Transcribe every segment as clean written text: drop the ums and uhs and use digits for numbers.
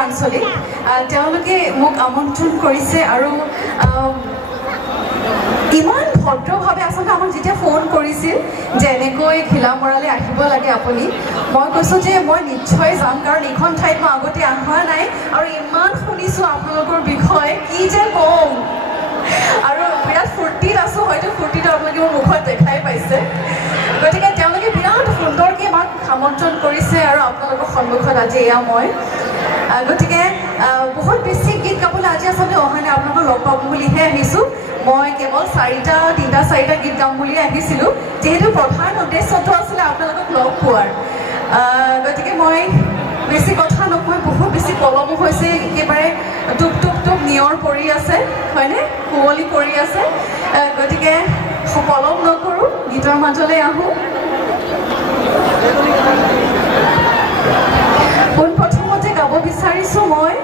আঞ্চলিক তেওঁলোকে মোক আমন্ত্ৰণ কৰিছে আৰু ইমান ভদ্ৰভাৱে আচলতে আমাক যেতিয়া ফোন কৰিছিল যে এনেকৈ ঘিলামৰালৈ আহিব লাগে আপুনি মই কৈছোঁ যে মই নিশ্চয় যাম কাৰণ এইখন ঠাইত মই আগতে অহা নাই আৰু ইমান শুনিছোঁ আপোনালোকৰ বিষয়ে কি যে কম আৰু বিৰাট ফূৰ্তিত আছোঁ হয়তো ফূৰ্তিটো আপোনালোকে মোৰ মুখত দেখাই পাইছে গতিকে তেওঁলোকে বিৰাট সুন্দৰকৈ আমাক আমন্ত্ৰণ কৰিছে আৰু আপোনালোকৰ সন্মুখত আজি এয়া মই গতিকে বহুত বেছি গীত গাবলৈ আজি আচলতে অহা নাই আপোনালোকক লগ পাম বুলিহে আহিছোঁ মই কেৱল তিনিটা চাৰিটা গীত গাম বুলিয়ে আহিছিলোঁ যিহেতু প্ৰধান উদ্দেশ্যটো আছিলে আপোনালোকক লগ পোৱাৰ গতিকে মই বেছি কথা নকয় বহুত বেছি পলমো হৈছে একেবাৰে টুপ টুপ টুপ নিয়ৰ পৰি আছে হয়নে কুঁৱলী পৰি আছে গতিকে পলম নকৰোঁ গীতৰ মাজলৈ আহোঁ পোনপ্ৰথমতে গাব বিচাৰিছোঁ মই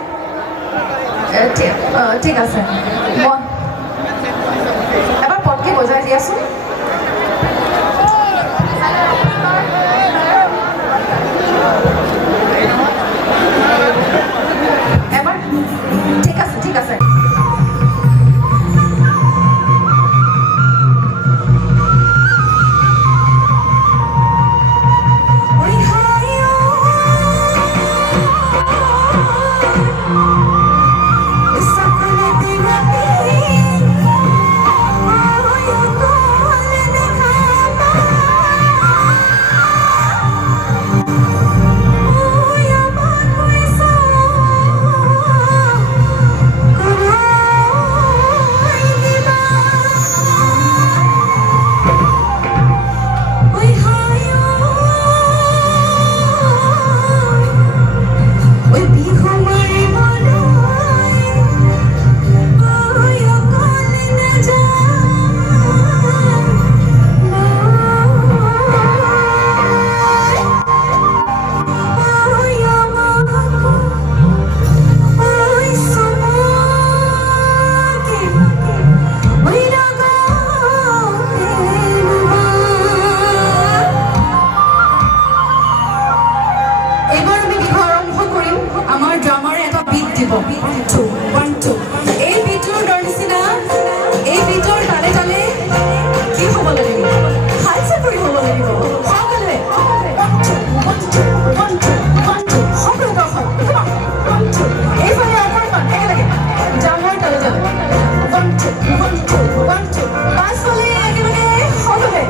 ঠিক আছে মই এবাৰ পটকে বজাই দিয়াচোন এবাৰ ঠিক আছে এই বিটোৰ দৰ নিচিনা এই বিটোৰ তালে তালে কি হ'ব লাগিব হাই চাপৰি হ'ব লাগিব সকলোৱে সকলো দৰ্শক এইফালে অকণমান একেলগে জামৰ তালে তালে পাছফালে একেলগে সকলোৱে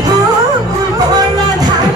সেইবোৰ ধান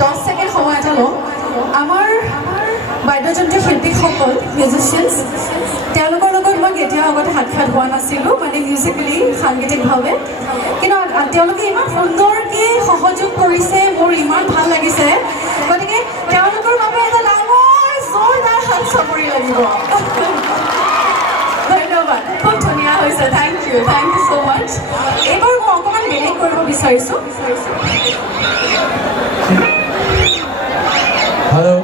10 ছেকেণ্ড সময় এটা লওঁ আমাৰ বাদ্যযন্ত্ৰ শিল্পীসকল মিউজিচিয়ানছ তেওঁলোকৰ লগত মই কেতিয়াও আগতে সাক্ষাৎ হোৱা নাছিলোঁ মানে মিউজিকেলি সাংগীতিকভাৱে কিন্তু তেওঁলোকে ইমান সুন্দৰকৈ সহযোগ কৰিছে মোৰ ইমান ভাল লাগিছে গতিকে তেওঁলোকৰ বাবে এটা ডাঙৰ জোৰদাৰ হাত চাপৰি লাগিব ধন্যবাদ খুব ধুনীয়া হৈছে থেংক ইউ ছ' মাছ এইবাৰ মই অকণমান বেলেগ কৰিব বিচাৰিছোঁ হেল্ল'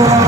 Oh